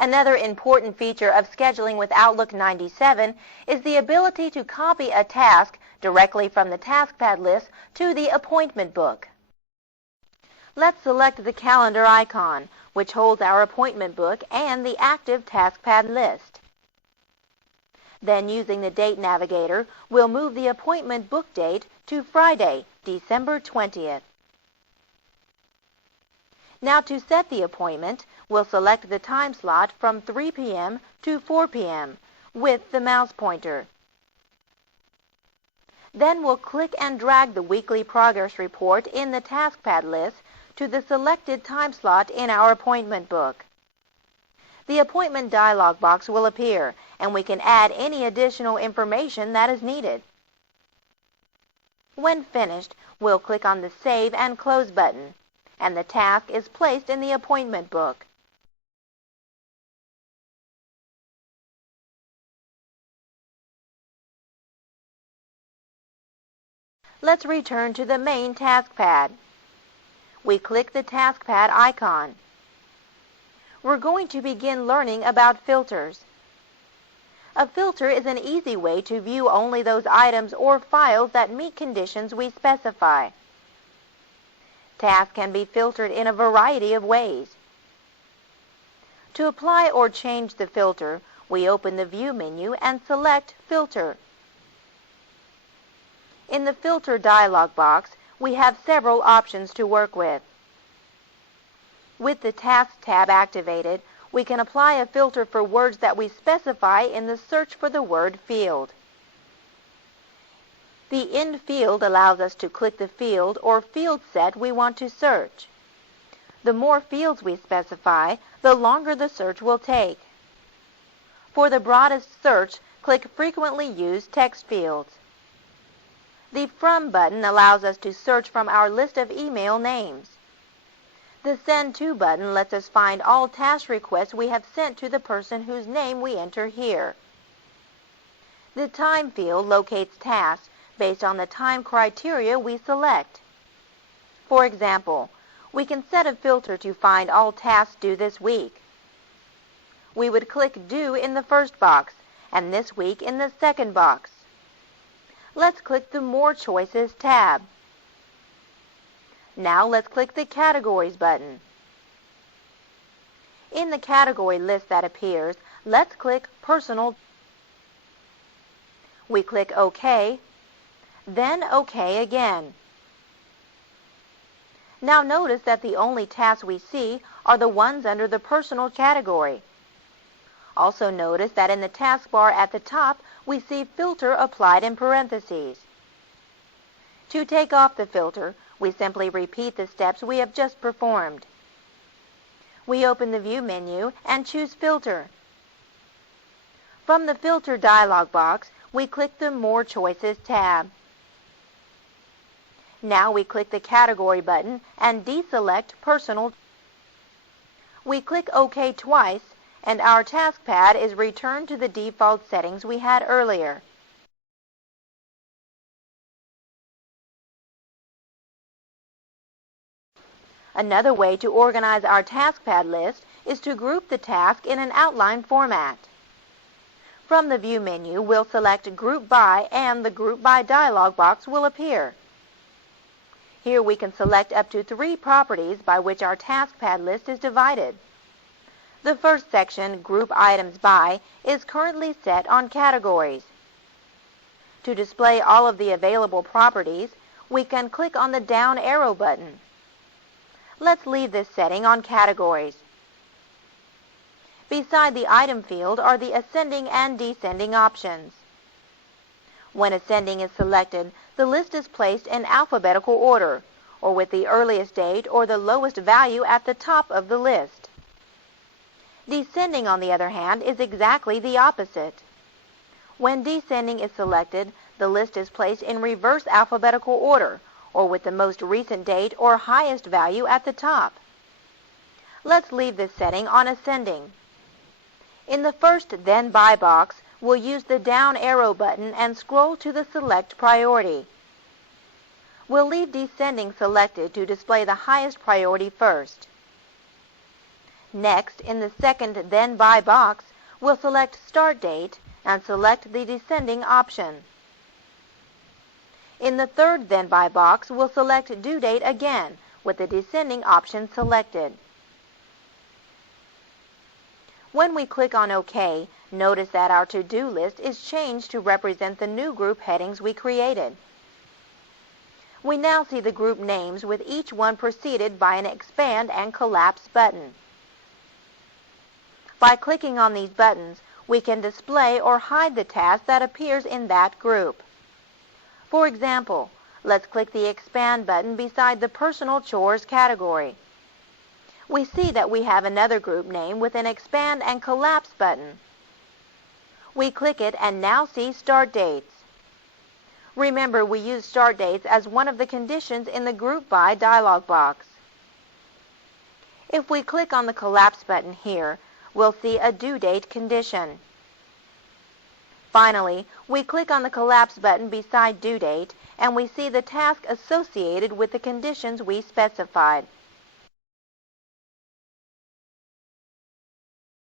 Another important feature of scheduling with Outlook 97 is the ability to copy a task directly from the taskpad list to the appointment book. Let's select the calendar icon, which holds our appointment book and the active taskpad list. Then, using the Date Navigator, we'll move the appointment book date to Friday, December 20th. Now, to set the appointment, we'll select the time slot from 3 p.m. to 4 p.m. with the mouse pointer. Then we'll click and drag the weekly progress report in the taskpad list to the selected time slot in our appointment book. The appointment dialog box will appear, and we can add any additional information that is needed. When finished, we'll click on the Save and Close button, and the task is placed in the appointment book. Let's return to the main taskpad. We click the taskpad icon. We're going to begin learning about filters. A filter is an easy way to view only those items or files that meet conditions we specify. Tasks can be filtered in a variety of ways. To apply or change the filter, we open the View menu and select Filter. In the Filter dialog box, we have several options to work with. With the Tasks tab activated, we can apply a filter for words that we specify in the Search for the Word field. The In field allows us to click the field or field set we want to search. The more fields we specify, the longer the search will take. For the broadest search, click Frequently Used Text Fields. The From button allows us to search from our list of email names. The Send To button lets us find all task requests we have sent to the person whose name we enter here. The Time field locates tasks based on the time criteria we select. For example, we can set a filter to find all tasks due this week. We would click Due in the first box and This Week in the second box. Let's click the More Choices tab. Now let's click the Categories button. In the category list that appears, let's click Personal. We click OK, then OK again. Now notice that the only tasks we see are the ones under the Personal category. Also notice that in the taskbar at the top, we see Filter applied in parentheses. To take off the filter, we simply repeat the steps we have just performed. We open the View menu and choose Filter. From the Filter dialog box, we click the More Choices tab. Now we click the Category button and deselect Personal. We click OK twice, and our taskpad is returned to the default settings we had earlier. Another way to organize our taskpad list is to group the task in an outline format. From the View menu, we'll select Group By, and the Group By dialog box will appear. Here we can select up to 3 properties by which our taskpad list is divided. The first section, Group Items By, is currently set on Categories. To display all of the available properties, we can click on the down arrow button. Let's leave this setting on Categories. Beside the Item field are the ascending and descending options. When ascending is selected, the list is placed in alphabetical order, or with the earliest date or the lowest value at the top of the list. Descending, on the other hand, is exactly the opposite. When descending is selected, the list is placed in reverse alphabetical order, or with the most recent date or highest value at the top. Let's leave this setting on ascending. In the First Then By box, we'll use the down arrow button and scroll to the Select Priority. We'll leave descending selected to display the highest priority first. Next, in the second Then By box, we'll select Start Date and select the descending option. In the third Then By box, we'll select Due Date again with the descending option selected. When we click on OK, notice that our to-do list is changed to represent the new group headings we created. We now see the group names with each one preceded by an Expand and Collapse button. By clicking on these buttons, we can display or hide the task that appears in that group. For example, let's click the Expand button beside the Personal Chores category. We see that we have another group name with an Expand and Collapse button. We click it and now see Start Dates. Remember, we use Start Dates as one of the conditions in the Group By dialog box. If we click on the Collapse button here, we'll see a Due Date condition. Finally, we click on the Collapse button beside Due Date, and we see the task associated with the conditions we specified.